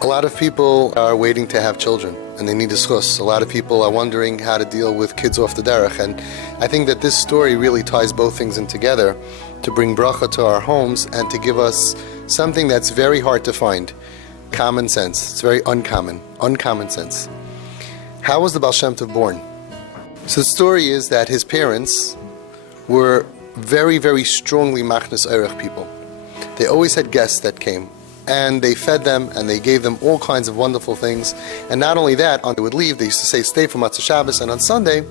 A lot of people are waiting to have children and they need a schus. A lot of people are wondering how to deal with kids off the derech, and I think that this story really ties both things in together to bring bracha to our homes and to give us something that's very hard to find. Common sense. It's very uncommon sense. How was the Baal Shem Tov born? So the story is that his parents were very, very strongly machnas eirech people. They always had guests that came, and they fed them and they gave them all kinds of wonderful things. And not only that, when they would leave, they used to say, stay for Matzah Shabbos, and on Sunday,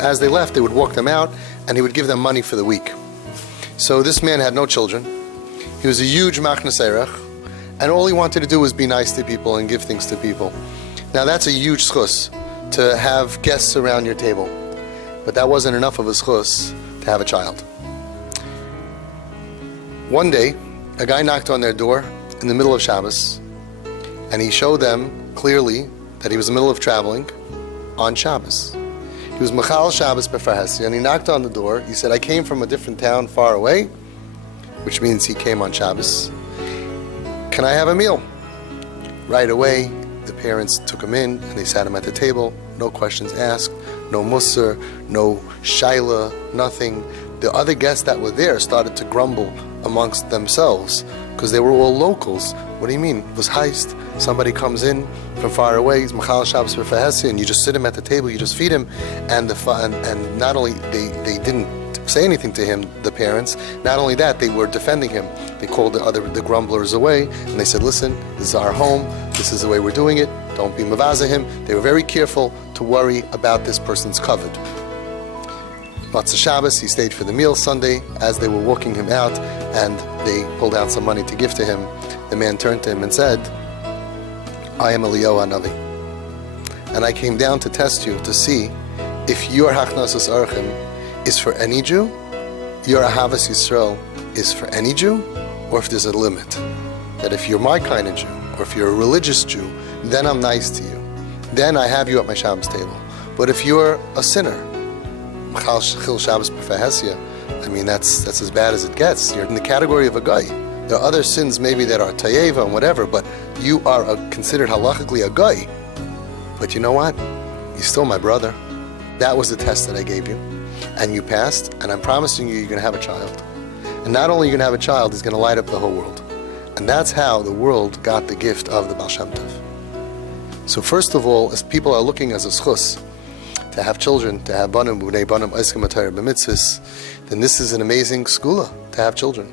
as they left, they would walk them out and he would give them money for the week. So this man had no children. He was a huge machnas eirech, and all he wanted to do was be nice to people and give things to people. Now that's a huge schus, to have guests around your table. But that wasn't enough of a schus to have a child. One day, a guy knocked on their door in the middle of Shabbos, and he showed them clearly that he was in the middle of traveling on Shabbos. He was Machal Shabbos B'Farhesi, and he knocked on the door. He said, I came from a different town far away, which means he came on Shabbos. Can I have a meal? Right away, the parents took him in and they sat him at the table. No questions asked, no musar, no shaila, nothing. The other guests that were there started to grumble amongst themselves because they were all locals. What do you mean? It was heist. Somebody comes in from far away, he's Machal Shabbos B'Farhesi, and you just sit him at the table, you just feed him, and not only they didn't say anything to him, the parents, not only that, they were defending him. They called the grumblers away, and they said, listen, this is our home, this is the way we're doing it, don't be mavaza him. They were very careful to worry about this person's covet. Matzah Shabbos, he stayed for the meal. Sunday, as they were walking him out and they pulled out some money to give to him, the man turned to him and said, I am Eliyahu Hanavi, and I came down to test you to see if your Hachnasas Orchim is for any Jew, your Ahavas Yisrael is for any Jew, or if there's a limit. That if you're my kind of Jew, or if you're a religious Jew, then I'm nice to you. Then I have you at my Shabbos table. But if you're a sinner, Machal Shabbos B'Farhesi, I mean, that's as bad as it gets. You're in the category of a guy. There are other sins maybe that are tayeva and whatever, but you are considered halachically a guy. But you know what? You're still my brother. That was the test that I gave you. And you passed, and I'm promising you're going to have a child. And not only are you going to have a child, he's going to light up the whole world. And that's how the world got the gift of the Baal Shem Tov. So first of all, as people are looking as a schus, to have children, to have banim, b'nei banim, oiskim atayr b'mitzvahs, then this is an amazing skula, to have children.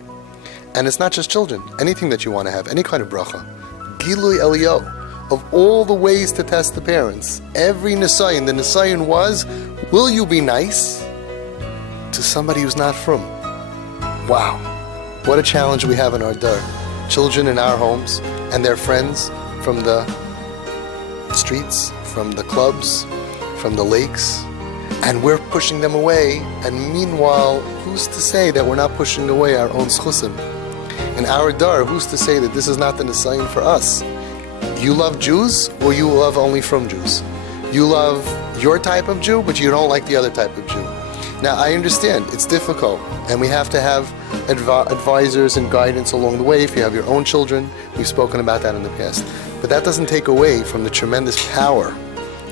And it's not just children, anything that you want to have, any kind of bracha. Gilui Eliyahu, of all the ways to test the parents, every nisayon, the nisayon was, will you be nice to somebody who's not from? Wow, what a challenge we have in our dar. Children in our homes and their friends from the streets, from the clubs, from the lakes, and we're pushing them away. And meanwhile, who's to say that we're not pushing away our own schusim? In our dar, who's to say that this is not the nisayon for us? You love Jews, or you love only from Jews? You love your type of Jew, but you don't like the other type of Jew. Now, I understand, it's difficult, and we have to have advisors and guidance along the way. If you have your own children, we've spoken about that in the past. But that doesn't take away from the tremendous power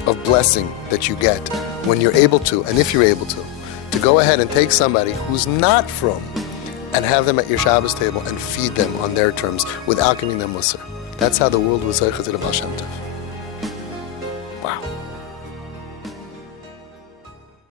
of blessing that you get when you're able to, and if you're able to go ahead and take somebody who's not from and have them at your Shabbos table and feed them on their terms without giving them musar. That's how the world was zeichet to the Baal Shem Tov. Wow.